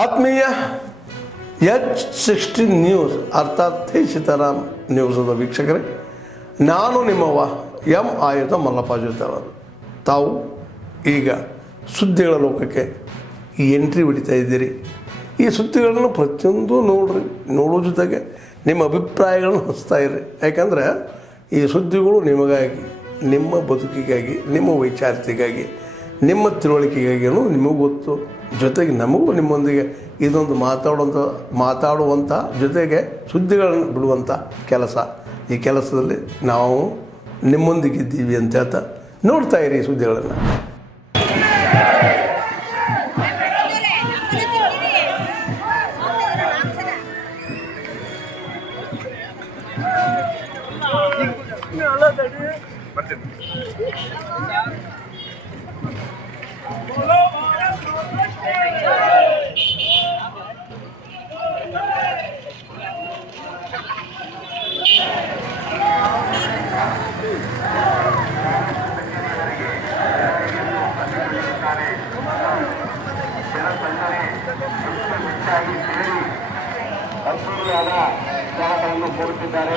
ಆತ್ಮೀಯ H16 news ಅರ್ಥಾತ್ ಸೀತಾರಾಮ್ ನ್ಯೂಸದ ವೀಕ್ಷಕರೇ, ನಾನು ನಿಮ್ಮವ ಎಂ ಆಯುಧ ಮಲ್ಲಪ್ಪ ಜೊತೆಯವರು. ತಾವು ಈಗ ಸುದ್ದಿಗಳ ಲೋಕಕ್ಕೆ ಎಂಟ್ರಿ ಹೊಡಿತಾ ಇದ್ದೀರಿ. ಈ ಸುದ್ದಿಗಳನ್ನು ಪ್ರತಿಯೊಂದು ನೋಡೋ ಜೊತೆಗೆ ನಿಮ್ಮ ಅಭಿಪ್ರಾಯಗಳನ್ನು ಹಚ್ತಾ ಇರ್ರಿ. ಯಾಕಂದರೆ ಈ ಸುದ್ದಿಗಳು ನಿಮಗಾಗಿ, ನಿಮ್ಮ ಬದುಕಿಗಾಗಿ, ನಿಮ್ಮ ವೈಚಾರಿಕೆಗಾಗಿ, ನಿಮ್ಮ ತಿಳುವಳಿಕೆಗಾಗಿಯೂ ನಿಮಗೂ ಗೊತ್ತು. ಜೊತೆಗೆ ನಮಗೂ ನಿಮ್ಮೊಂದಿಗೆ ಇದೊಂದು ಮಾತಾಡುವಂಥ ಜೊತೆಗೆ ಸುದ್ದಿಗಳನ್ನು ಬಿಡುವಂಥ ಕೆಲಸ. ಈ ಕೆಲಸದಲ್ಲಿ ನಾವು ನಿಮ್ಮೊಂದಿಗಿದ್ದೀವಿ ಅಂತ ಹೇಳ್ತಾ ನೋಡ್ತಾ ಇರಿ ಈ ಸುದ್ದಿಗಳನ್ನು. ಅದ್ದೂರಿಯಾದ ಉತ್ಸಾಹಗಳನ್ನು ಕೋರುತ್ತಿದ್ದಾರೆ.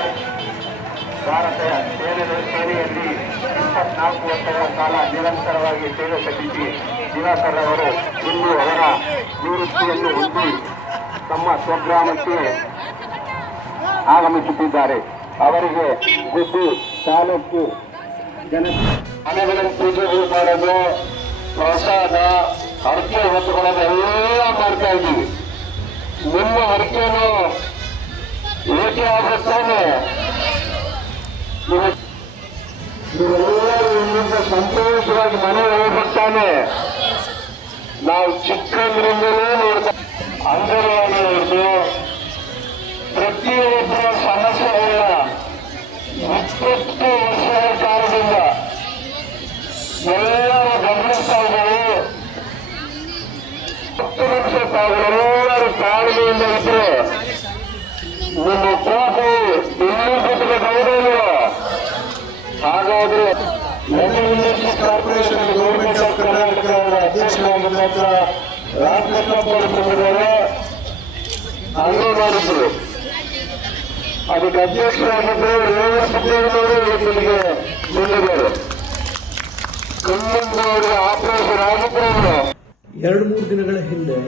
ಭಾರತ ಸೇನೆಯಲ್ಲಿ 24 ವರ್ಷಗಳ ಕಾಲ ನಿರಂತರವಾಗಿ ಸೇವೆ ಸಲ್ಲಿಸಿ ದಿವಾಕರ್ ಅವರು ಇಂದು ಅವರ ನಿವೃತ್ತಿಯನ್ನು ಹೊಂದಿ ತಮ್ಮ ಸ್ವಗ್ರಾಮಕ್ಕೆ ಆಗಮಿಸುತ್ತಿದ್ದಾರೆ. ಅವರಿಗೆ ಗುಬ್ಬಿ ತಾಲೂಕು ಮನೆಗಳನ್ನು ಪೂಜೆ ಮಾಡೋದು, ಪ್ರಸಾದ, ಅರ್ಕೆ ಹೊತ್ತುಕೊಳ್ಳೋದೆಲ್ಲ ಮಾಡ್ತಾ ಇದ್ದೀವಿ. ನಿಮ್ಮ ಅರ್ಕೆಯನ್ನು ಏಕೆ ಆಗುತ್ತಾನೆ? ನೀವೆಲ್ಲರೂ ಇಲ್ಲಿಂದ ಸಂತೋಷವಾಗಿ ಮನೆಗೆ ಹೋಗ್ಬಿಡ್ತಾನೆ. ನಾವು ಚಿಕ್ಕಂದ್ರಿಂದಲೇ ನೋಡ್ತಾ ಅಂಗನವಾಡಿ ಹಿಡಿದು ಪ್ರತಿಯೊಬ್ಬರ ಸಮಸ್ಯೆಗಳ 20 ವರ್ಷಗಳ ಕಾಲದಿಂದ ಎಲ್ಲರೂ ಗಮನಿಸ್ತಾ ಇದ್ದಾರೆ. 10 ನಿಮಿಷ ತಾವೆಲ್ಲರೂ ತಾಳ್ಮೆಯಿಂದ ಇದ್ರೆ ನಿಮ್ಮ ಕೂಗು ಇನ್ನೂ ಬಿಟ್ಟುಕೊಳ್ಳುವುದಿಲ್ಲ. ಹಾಗಾದ್ರೆ ಕಾರ್ಪೊರೇಷನ್ ಗೌರ್ಮೆಂಟ್ ಆಫ್ ಕರ್ನಾಟಕ ಅವರ ಅಧ್ಯಕ್ಷರಾಗಿದ್ದಂತ ರಾಮಕೃಷ್ಣಪ್ಪರವರು ಹಂಗೆ ಮಾಡಿದ್ರು. ಅದಕ್ಕೆ ಅಧ್ಯಕ್ಷರಾಗಿದ್ದರು ಇವತ್ತಿಗೆ ಬಂದಿದ್ದಾರೆ. ಕಣ್ಣಿಂದ ಅವರಿಗೆ ಆಪರೇಷನ್ ಆಗಿದ್ರು. 2-3 ದಿನಗಳ ಹಿಂದೆ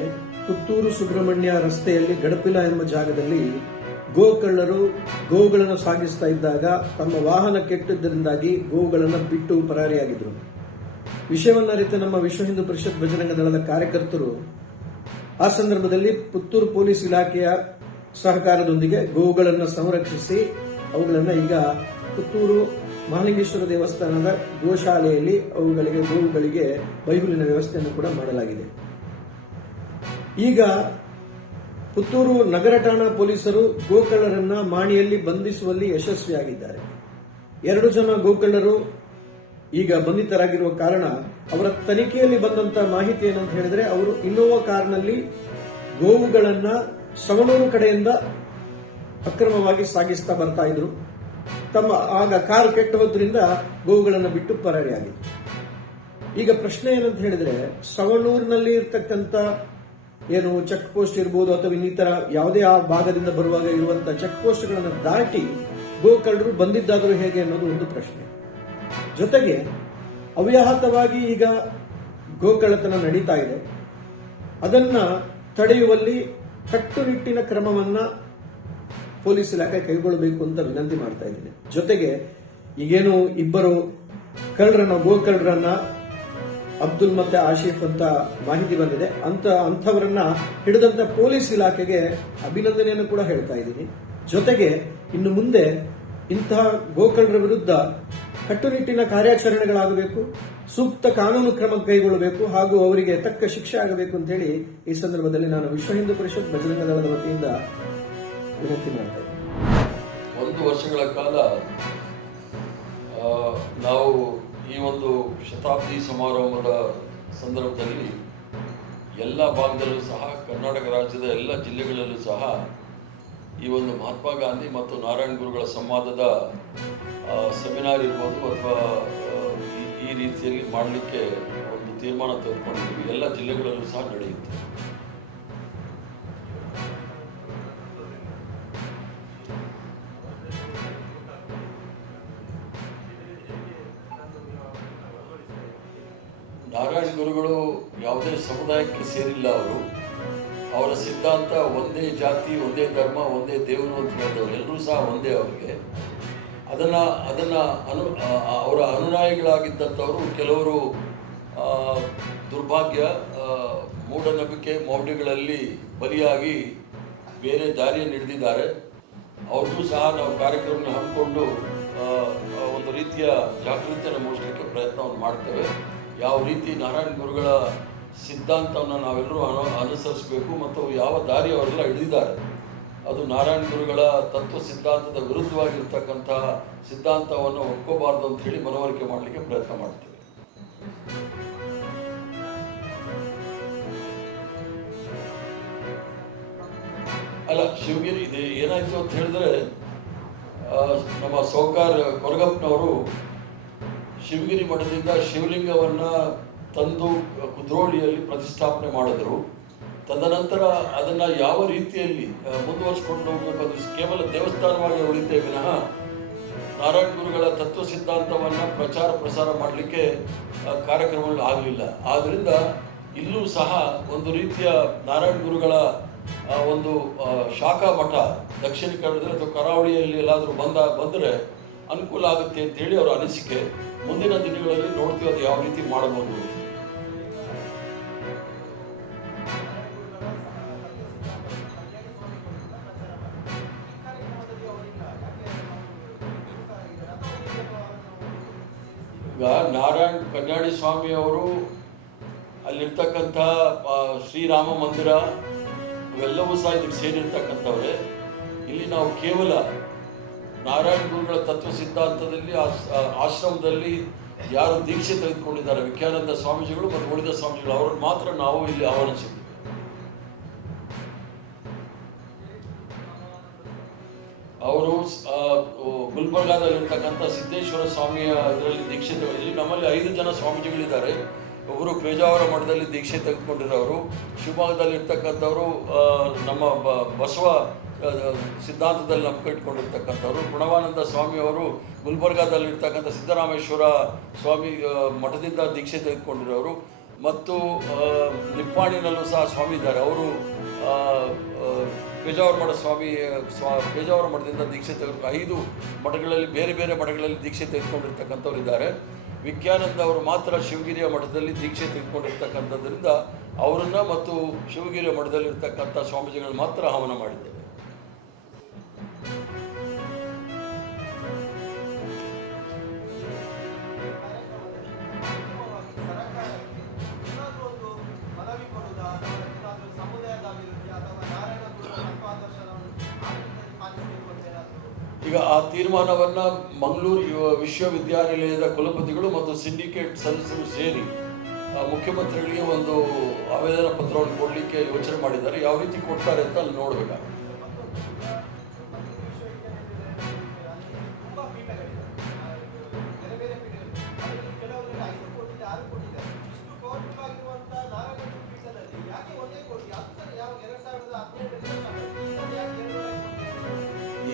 ಪುತ್ತೂರು ಸುಬ್ರಹ್ಮಣ್ಯ ರಸ್ತೆಯಲ್ಲಿ ಗಡಪಿಲ ಎಂಬ ಜಾಗದಲ್ಲಿ ಗೋಕಳ್ಳರು ಗೋಗಳನ್ನು ಸಾಗಿಸ್ತಾ ಇದ್ದಾಗ ತಮ್ಮ ವಾಹನ ಕೆಟ್ಟದ್ದರಿಂದಾಗಿ ಗೋಗಳನ್ನು ಬಿಟ್ಟು ಪರಾರಿಯಾಗಿದ್ದರು. ವಿಷಯವನ್ನ ಅರಿತ ನಮ್ಮ ವಿಶ್ವ ಹಿಂದೂ ಪರಿಷತ್ ಬಜರಂಗ ದಳದ ಕಾರ್ಯಕರ್ತರು ಆ ಸಂದರ್ಭದಲ್ಲಿ ಪುತ್ತೂರು ಪೊಲೀಸ್ ಇಲಾಖೆಯ ಸಹಕಾರದೊಂದಿಗೆ ಗೋಗಳನ್ನು ಸಂರಕ್ಷಿಸಿ ಅವುಗಳನ್ನು ಈಗ ಪುತ್ತೂರು ಮಹಾಲಿಂಗೇಶ್ವರ ದೇವಸ್ಥಾನದ ಗೋಶಾಲೆಯಲ್ಲಿ ಗೋವುಗಳಿಗೆ ಬೈಹುಲ್ಲಿನ ವ್ಯವಸ್ಥೆಯನ್ನು ಕೂಡ ಮಾಡಲಾಗಿದೆ. ಈಗ ಪುತ್ತೂರು ನಗರ ಠಾಣಾ ಪೊಲೀಸರು ಗೋಕಳ್ಳರನ್ನ ಮಾಣಿಯಲ್ಲಿ ಬಂಧಿಸುವಲ್ಲಿ ಯಶಸ್ವಿಯಾಗಿದ್ದಾರೆ. 2 ಜನ ಗೋಕಳ್ಳರು ಈಗ ಬಂಧಿತರಾಗಿರುವ ಕಾರಣ ಅವರ ತನಿಖೆಯಲ್ಲಿ ಬಂದಂತ ಮಾಹಿತಿ ಏನಂತ ಹೇಳಿದ್ರೆ, ಅವರು ಇನ್ನೋವಾ ಕಾರ್ನಲ್ಲಿ ಗೋವುಗಳನ್ನ ಸವಣೂರು ಕಡೆಯಿಂದ ಅಕ್ರಮವಾಗಿ ಸಾಗಿಸ್ತಾ ಬರ್ತಾ ಇದ್ರು. ಆಗ ಕಾರು ಕೆಟ್ಟು ಹೋದ್ರಿಂದ ಗೋವುಗಳನ್ನು ಬಿಟ್ಟು ಪರಾರಿಯಾಗಿತ್ತು. ಈಗ ಪ್ರಶ್ನೆ ಏನಂತ ಹೇಳಿದ್ರೆ, ಸವಣೂರಿನಲ್ಲಿ ಇರ್ತಕ್ಕಂಥ ಏನು ಚೆಕ್ ಪೋಸ್ಟ್ ಇರ್ಬೋದು ಅಥವಾ ಇನ್ನಿತರ ಯಾವುದೇ ಆ ಭಾಗದಿಂದ ಬರುವಾಗ ಇರುವಂತಹ ಚೆಕ್ ಪೋಸ್ಟ್ಗಳನ್ನು ದಾಟಿ ಗೋಕಳ್ಳರು ಬಂದಿದ್ದಾದರೂ ಹೇಗೆ ಅನ್ನೋದು ಒಂದು ಪ್ರಶ್ನೆ. ಜೊತೆಗೆ ಅವ್ಯಾಹತವಾಗಿ ಈಗ ಗೋಕಳ್ಳತನ ನಡೀತಾ ಇದೆ. ಅದನ್ನ ತಡೆಯುವಲ್ಲಿ ಕಟ್ಟುನಿಟ್ಟಿನ ಕ್ರಮವನ್ನ ಪೊಲೀಸ್ ಇಲಾಖೆ ಕೈಗೊಳ್ಳಬೇಕು ಅಂತ ವಿನಂತಿ ಮಾಡ್ತಾ ಇದ್ದೀನಿ. ಜೊತೆಗೆ ಈಗೇನು 2 ಗೋಕಳ್ಳರನ್ನ ಅಬ್ದುಲ್ ಮತ್ತೆ ಆಶೀಫ್ ಅಂತ ಮಾಹಿತಿ ಬಂದಿದೆ. ಅಂಥವರನ್ನ ಹಿಡಿದಂತ ಪೊಲೀಸ್ ಇಲಾಖೆಗೆ ಅಭಿನಂದನೆಯನ್ನು ಕೂಡ ಹೇಳ್ತಾ ಇದ್ದೀನಿ. ಜೊತೆಗೆ ಇನ್ನು ಮುಂದೆ ಇಂತಹ ಗೋಕಳ್ಳರ ವಿರುದ್ಧ ಕಟ್ಟುನಿಟ್ಟಿನ ಕಾರ್ಯಾಚರಣೆಗಳಾಗಬೇಕು, ಸೂಕ್ತ ಕಾನೂನು ಕ್ರಮ ಕೈಗೊಳ್ಳಬೇಕು ಹಾಗೂ ಅವರಿಗೆ ತಕ್ಕ ಶಿಕ್ಷೆ ಆಗಬೇಕು ಅಂತ ಹೇಳಿ ಈ ಸಂದರ್ಭದಲ್ಲಿ ನಾನು ವಿಶ್ವ ಹಿಂದೂ ಪರಿಷತ್ ಬಜರಂಗ ದಳದ ವತಿಯಿಂದ ವಿನಂತಿ ಮಾಡ್ತಾ ಇದ್ದೀನಿ. 1 ವರ್ಷಗಳ ಕಾಲ ನಾವು ಈ ಒಂದು ಶತಾಬ್ದಿ ಸಮಾರಂಭದ ಸಂದರ್ಭದಲ್ಲಿ ಎಲ್ಲ ಭಾಗದಲ್ಲೂ ಸಹ, ಕರ್ನಾಟಕ ರಾಜ್ಯದ ಎಲ್ಲ ಜಿಲ್ಲೆಗಳಲ್ಲೂ ಸಹ ಈ ಒಂದು ಮಹಾತ್ಮ ಗಾಂಧಿ ಮತ್ತು ನಾರಾಯಣ ಗುರುಗಳ ಸಂವಾದದ ಸೆಮಿನಾರ್ ಇರ್ಬೋದು ಅಥವಾ ಈ ರೀತಿಯಲ್ಲಿ ಮಾಡಲಿಕ್ಕೆ ಒಂದು ತೀರ್ಮಾನ ತೆಗೆದುಕೊಂಡಿದ್ದೀವಿ. ಎಲ್ಲ ಜಿಲ್ಲೆಗಳಲ್ಲೂ ಸಹ ನಡೆಯುತ್ತೆ. ನಾರಾಯಣ ಗುರುಗಳು ಯಾವುದೇ ಸಮುದಾಯಕ್ಕೆ ಸೇರಿಲ್ಲ. ಅವರ ಸಿದ್ಧಾಂತ ಒಂದೇ ಜಾತಿ, ಒಂದೇ ಧರ್ಮ, ಒಂದೇ ದೇವರು ಅಂತ ಹೇಳಿದವರು. ಎಲ್ಲರೂ ಸಹ ಒಂದೇ ಅವರಿಗೆ. ಅದನ್ನು ಅವರ ಅನುಯಾಯಿಗಳಾಗಿದ್ದಂಥವರು ಕೆಲವರು ದುರ್ಭಾಗ್ಯ, ಮೂಢನಂಬಿಕೆ, ಮೌಢ್ಯಗಳಲ್ಲಿ ಬಲಿಯಾಗಿ ಬೇರೆ ದಾರಿಯನ್ನು ಹಿಡಿದಿದ್ದಾರೆ. ಅವ್ರಿಗೂ ಸಹ ನಾವು ಕಾರ್ಯಕ್ರಮ ಹಮ್ಮಿಕೊಂಡು ಒಂದು ರೀತಿಯ ಜಾಗೃತಿಯನ್ನು ಮೂಡಿಸಲಿಕ್ಕೆ ಪ್ರಯತ್ನವನ್ನು ಮಾಡ್ತೇವೆ. ಯಾವ ರೀತಿ ನಾರಾಯಣ ಗುರುಗಳ ಸಿದ್ಧಾಂತವನ್ನು ನಾವೆಲ್ಲರೂ ಅನುಸರಿಸಬೇಕು ಮತ್ತು ಯಾವ ದಾರಿ ಅವರೆಲ್ಲ ಹಿಡಿದಿದ್ದಾರೆ, ಅದು ನಾರಾಯಣ ಗುರುಗಳ ತತ್ವ ಸಿದ್ಧಾಂತದ ವಿರುದ್ಧವಾಗಿರ್ತಕ್ಕಂಥ ಸಿದ್ಧಾಂತವನ್ನು ಒಪ್ಕೋಬಾರ್ದು ಅಂತ ಹೇಳಿ ಮನವರಿಕೆ ಮಾಡಲಿಕ್ಕೆ ಪ್ರಯತ್ನ ಮಾಡ್ತೇವೆ. ಅಲ್ಲ, ಶಿವಗಿರಿ ಇದೆ ಏನಾಯಿತು ಅಂತ ಹೇಳಿದ್ರೆ, ನಮ್ಮ ಸೌಕಾರ್ ಕೊರಗಪ್ಪನವರು ಶಿವಗಿರಿ ಮಠದಿಂದ ಶಿವಲಿಂಗವನ್ನು ತಂದು ಕುದ್ರೋಳಿಯಲ್ಲಿ ಪ್ರತಿಷ್ಠಾಪನೆ ಮಾಡಿದ್ರು. ತದನಂತರ ಅದನ್ನು ಯಾವ ರೀತಿಯಲ್ಲಿ ಮುಂದುವರಿಸ್ಕೊಂಡು ಹೋಗಬೇಕು, ಅದು ಕೇವಲ ದೇವಸ್ಥಾನವಾಗಿ ಉಳಿತೇ ವಿನಃ ನಾರಾಯಣ ಗುರುಗಳ ತತ್ವ ಸಿದ್ಧಾಂತವನ್ನು ಪ್ರಸಾರ ಮಾಡಲಿಕ್ಕೆ ಕಾರ್ಯಕ್ರಮಗಳು ಆಗಲಿಲ್ಲ. ಆದ್ದರಿಂದ ಇಲ್ಲೂ ಸಹ ಒಂದು ರೀತಿಯ ನಾರಾಯಣ ಗುರುಗಳ ಒಂದು ಶಾಖಾ ಮಠ ದಕ್ಷಿಣ ಕನ್ನಡದಲ್ಲಿ ಅಥವಾ ಕರಾವಳಿಯಲ್ಲಿ ಎಲ್ಲಾದರೂ ಬಂದರೆ ಅನುಕೂಲ ಆಗುತ್ತೆ ಅಂತೇಳಿ ಅವರ ಅನಿಸಿಕೆ. ಮುಂದಿನ ದಿನಗಳಲ್ಲಿ ನೋಡ್ತೀವಿ ಅದು ಯಾವ ರೀತಿ ಮಾಡಬಹುದು. ಈಗ ನಾರಾಯಣ ಕನ್ಯಾಡಿ ಸ್ವಾಮಿ ಅವರು ಅಲ್ಲಿರ್ತಕ್ಕಂಥ ಶ್ರೀರಾಮ ಮಂದಿರ ಇವೆಲ್ಲವೂ ಸಹ ಇದಕ್ಕೆ ಸೇರಿರ್ತಕ್ಕಂಥವ್ರೆ. ಇಲ್ಲಿ ನಾವು ಕೇವಲ ನಾರಾಯಣ ಗುರುಗಳ ತತ್ವ ಸಿದ್ಧಾಂತದಲ್ಲಿ ಆಶ್ರಮದಲ್ಲಿ ಯಾರು ದೀಕ್ಷೆ ತೆಗೆದುಕೊಂಡಿದ್ದಾರೆ, ವಿಖ್ಯಾನಂದ ಸ್ವಾಮೀಜಿಗಳು ಮತ್ತು ಉಳಿದ ಸ್ವಾಮೀಜಿಗಳು, ಅವ್ರನ್ನ ಮಾತ್ರ ನಾವು ಇಲ್ಲಿ ಆಹ್ವಾನಿಸಿದ್ವಿ. ಅವರು ಗುಲ್ಬರ್ಗಾದಲ್ಲಿರ್ತಕ್ಕಂಥ ಸಿದ್ದೇಶ್ವರ ಸ್ವಾಮಿಯ ಇದರಲ್ಲಿ ದೀಕ್ಷೆ ಇಲ್ಲಿ ನಮ್ಮಲ್ಲಿ 5 ಜನ ಸ್ವಾಮೀಜಿಗಳಿದ್ದಾರೆ. ಒಬ್ಬರು ಪೇಜಾವರ ಮಠದಲ್ಲಿ ದೀಕ್ಷೆ ತೆಗೆದುಕೊಂಡಿರೋರು, ಶಿವಮೊಗ್ಗದಲ್ಲಿರ್ತಕ್ಕಂಥವರು ನಮ್ಮ ಬಸವ ಸಿದ್ಧಾಂತದಲ್ಲಿ ನಂಬಿಕೆ ಇಟ್ಕೊಂಡಿರ್ತಕ್ಕಂಥವ್ರು, ಪ್ರಣವಾನಂದ ಸ್ವಾಮಿಯವರು ಗುಲ್ಬರ್ಗಾದಲ್ಲಿರ್ತಕ್ಕಂಥ ಸಿದ್ದರಾಮೇಶ್ವರ ಸ್ವಾಮಿ ಮಠದಿಂದ ದೀಕ್ಷೆ ತೆಗೆದುಕೊಂಡಿರೋರು, ಮತ್ತು ನಿಪ್ಪಾಣಿನಲ್ಲೂ ಸಹ ಸ್ವಾಮಿ ಇದ್ದಾರೆ. ಅವರು ಪೇಜಾವರ ಮಠ ಪೇಜಾವರ ಮಠದಿಂದ ದೀಕ್ಷೆ 5 ಮಠಗಳಲ್ಲಿ ಬೇರೆ ಬೇರೆ ಮಠಗಳಲ್ಲಿ ದೀಕ್ಷೆ ತೆಗೆದುಕೊಂಡಿರ್ತಕ್ಕಂಥವ್ರು ಇದ್ದಾರೆ. ವಿಖ್ಯಾನಂದ ಅವರು ಮಾತ್ರ ಶಿವಗಿರಿಯ ಮಠದಲ್ಲಿ ದೀಕ್ಷೆ ತೆಗೆದುಕೊಂಡಿರ್ತಕ್ಕಂಥದ್ರಿಂದ ಅವರನ್ನು ಮತ್ತು ಶಿವಗಿರಿಯ ಮಠದಲ್ಲಿರ್ತಕ್ಕಂಥ ಸ್ವಾಮೀಜಿಗಳು ಮಾತ್ರ ಆಹ್ವಾನ ಮಾಡಿದ್ದೇವೆ. ಈಗ ಆ ತೀರ್ಮಾನವನ್ನು ಮಂಗಳೂರು ವಿಶ್ವವಿದ್ಯಾನಿಲಯದ ಕುಲಪತಿಗಳು ಮತ್ತು ಸಿಂಡಿಕೇಟ್ ಸದಸ್ಯರು ಸೇರಿ ಮುಖ್ಯಮಂತ್ರಿಗಳಿಗೆ ಒಂದು ಆವೇದನ ಪತ್ರವನ್ನು ಕೊಡಲಿಕ್ಕೆ ಯೋಚನೆ ಮಾಡಿದ್ದಾರೆ. ಯಾವ ರೀತಿ ಕೊಡ್ತಾರೆ ಅಂತ ಅಲ್ಲಿ ನೋಡಬೇಕಾಗುತ್ತೆ.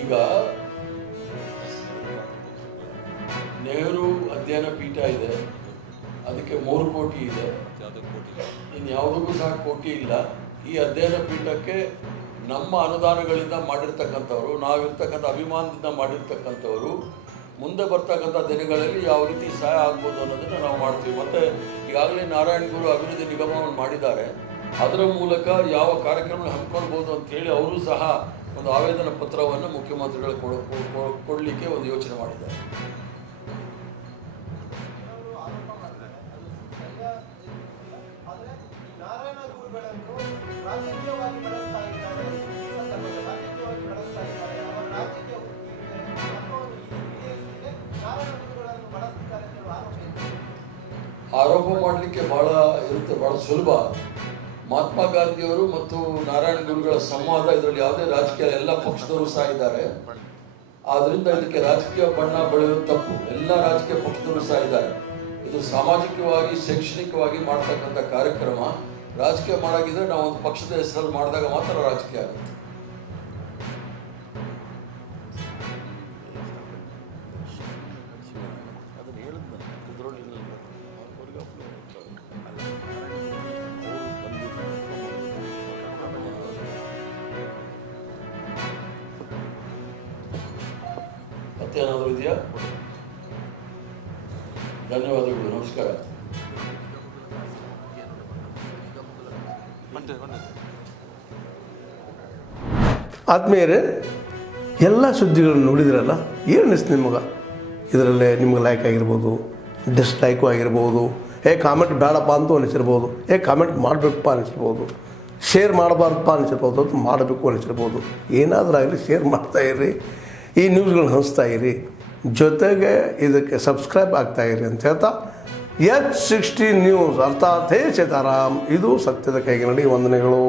ಈಗ ನೆಹರು ಅಧ್ಯಯನ ಪೀಠ ಇದೆ, ಅದಕ್ಕೆ 3 ಕೋಟಿ ಇದೆ. ಇನ್ಯಾವುದಕ್ಕೂ ಸಹ ಕೋಟಿ ಇಲ್ಲ. ಈ ಅಧ್ಯಯನ ಪೀಠಕ್ಕೆ ನಮ್ಮ ಅನುದಾನಗಳಿಂದ ಮಾಡಿರ್ತಕ್ಕಂಥವ್ರು, ನಾವಿರ್ತಕ್ಕಂಥ ಅಭಿಮಾನದಿಂದ ಮಾಡಿರ್ತಕ್ಕಂಥವ್ರು, ಮುಂದೆ ಬರ್ತಕ್ಕಂಥ ದಿನಗಳಲ್ಲಿ ಯಾವ ರೀತಿ ಸಹಾಯ ಆಗ್ಬೋದು ಅನ್ನೋದನ್ನು ನಾವು ಮಾಡ್ತೀವಿ. ಮತ್ತು ಈಗಾಗಲೇ ನಾರಾಯಣ ಗುರು ಅಭಿವೃದ್ಧಿ ನಿಗಮವನ್ನು ಮಾಡಿದ್ದಾರೆ. ಅದರ ಮೂಲಕ ಯಾವ ಕಾರ್ಯಕ್ರಮ ಹಮ್ಮಿಕೊಳ್ಬೋದು ಅಂತೇಳಿ ಅವರು ಸಹ ಒಂದು ಆವೇದನ ಪತ್ರವನ್ನು ಮುಖ್ಯಮಂತ್ರಿಗಳು ಕೊಡಲಿಕ್ಕೆ ಒಂದು ಯೋಚನೆ ಮಾಡಿದ್ದಾರೆ. ಆರೋಪ ಮಾಡಲಿಕ್ಕೆ ಭಾಳ ಸುಲಭ. ಮಹಾತ್ಮ ಗಾಂಧಿಯವರು ಮತ್ತು ನಾರಾಯಣ ಗುರುಗಳ ಸಂವಾದ, ಇದರಲ್ಲಿ ಯಾವುದೇ ರಾಜಕೀಯ, ಎಲ್ಲ ಪಕ್ಷದವರು ಸಹ ಇದ್ದಾರೆ. ಆದ್ದರಿಂದ ಇದಕ್ಕೆ ರಾಜಕೀಯ ಬಣ್ಣ ಬಳಿಯೋದು ತಪ್ಪು. ಎಲ್ಲ ರಾಜಕೀಯ ಪಕ್ಷದವರು ಸಹ ಇದ್ದಾರೆ. ಇದು ಸಾಮಾಜಿಕವಾಗಿ, ಶೈಕ್ಷಣಿಕವಾಗಿ ಮಾಡ್ತಕ್ಕಂಥ ಕಾರ್ಯಕ್ರಮ. ರಾಜಕೀಯ ಮಾಡಾಗಿದ್ರೆ ನಾವು ಒಂದು ಪಕ್ಷದ ಹೆಸರಲ್ಲಿ ಮಾಡಿದಾಗ ಮಾತ್ರ ರಾಜಕೀಯ ಆಗುತ್ತೆ. ಅದನ್ನು ಹೇಳಿದ್ನಲ್ಲ, ಮತ್ತೇನಾದರೂ ಇದೆಯಾ? ಧನ್ಯವಾದಗಳು, ನಮಸ್ಕಾರ. ಆದ್ಮೇಲೆ ಎಲ್ಲ ಸುದ್ದಿಗಳನ್ನು ನೋಡಿದ್ರಲ್ಲ, ಏನು ಅನಿಸ್ತು ನಿಮಗೆ? ಇದರಲ್ಲೇ ನಿಮ್ಗೆ ಲೈಕ್ ಆಗಿರ್ಬೋದು, ಡಿಸ್ಲೈಕು ಆಗಿರ್ಬೋದು, ಕಾಮೆಂಟ್ ಬೇಡಪ್ಪ ಅಂತೂ ಅನಿಸಿರ್ಬೋದು, ಕಾಮೆಂಟ್ ಮಾಡಬೇಕಪ್ಪ ಅನಿಸಿರ್ಬೋದು, ಶೇರ್ ಮಾಡಬಾರ್ದಪ್ಪ ಅನಿಸಿರ್ಬೋದು, ಅದು ಮಾಡಬೇಕು ಅನಿಸಿರ್ಬೋದು. ಏನಾದರೂ ಆಗಲಿ ಶೇರ್ ಮಾಡ್ತಾಯಿರಿ, ಈ ನ್ಯೂಸ್ಗಳನ್ನ ಹಂಚ್ತಾ ಇರಿ, ಜೊತೆಗೆ ಇದಕ್ಕೆ ಸಬ್ಸ್ಕ್ರೈಬ್ ಆಗ್ತಾಯಿರಿ ಅಂತ ಹೇಳ್ತಾ H16 ನ್ಯೂಸ್ ಅರ್ಥಾತ್ ಹೇ ಸೀತಾರಾಮ್, ಇದು ಸತ್ಯದ ಕೈಗೆ ನಡಿ. ವಂದನೆಗಳು.